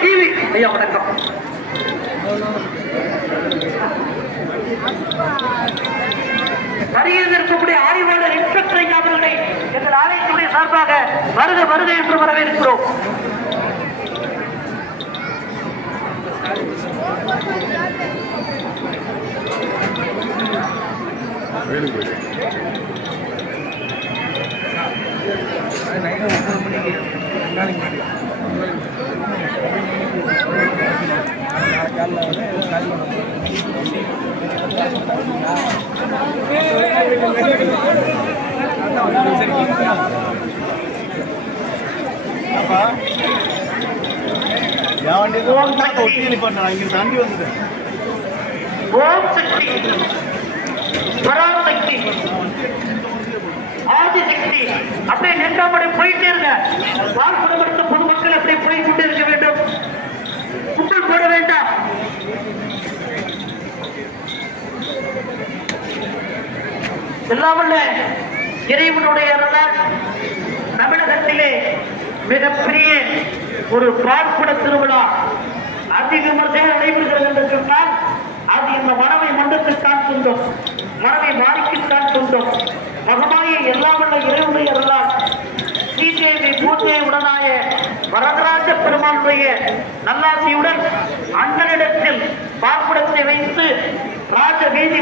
TV ஐயா வணக்கம். வருகிறது இருக்கக்கூடிய ஆய்வாளர் இன்ஸ்பெக்டர் ஐயா அவர்களை எங்கள் ஆலயத்துடைய சார்பாக வருக வருக என்று வரவேற்கிறோம். ஓம் சக்தி பராசக்தி ஆதிசக்தி அப்படியே நின்றாமடி போயிட்டே இருங்க. வால் குணப்படுத்த பொதுமக்கள் அப்படியே போய்கொண்டே இருக்க வேண்டும். கும்பல் போட வேண்டாம். எல்லாமல்ல இறைவனுடைய அருளால் தமிழகத்திலே மிகப்பெரிய ஒரு பால்குட திருவிழா அதிவிமர்சையாக நடைபெறுகிறது என்று சொன்னால் அது இந்த மனவை மண்டத்துத்தான் சொந்தம், மனவை மாறிக்குத்தான் சொந்தம். மகமாய எல்லாமல்ல இறைவனுடைய அருளால் ஸ்ரீதேவி பூஜை உடனாய வரதராஜ பெருமானுடைய நல்லாசியுடன் அண்ணனிடத்தில் பால்குடத்தை வைத்து ராஜ வீதி